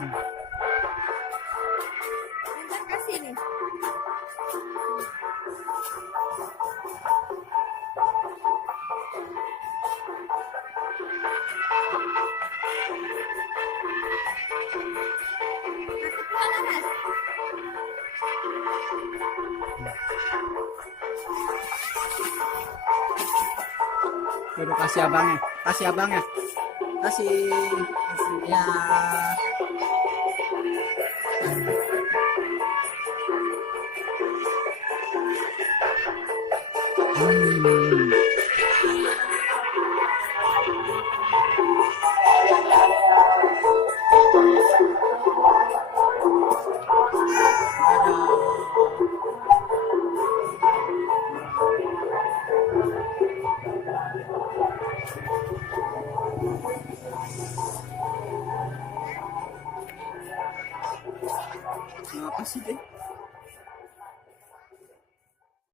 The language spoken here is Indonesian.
Ntar kasih nih. Masuk ke laras. Udah kasih abangnya, kasih abangnya, kasih ya. Apa sih deh?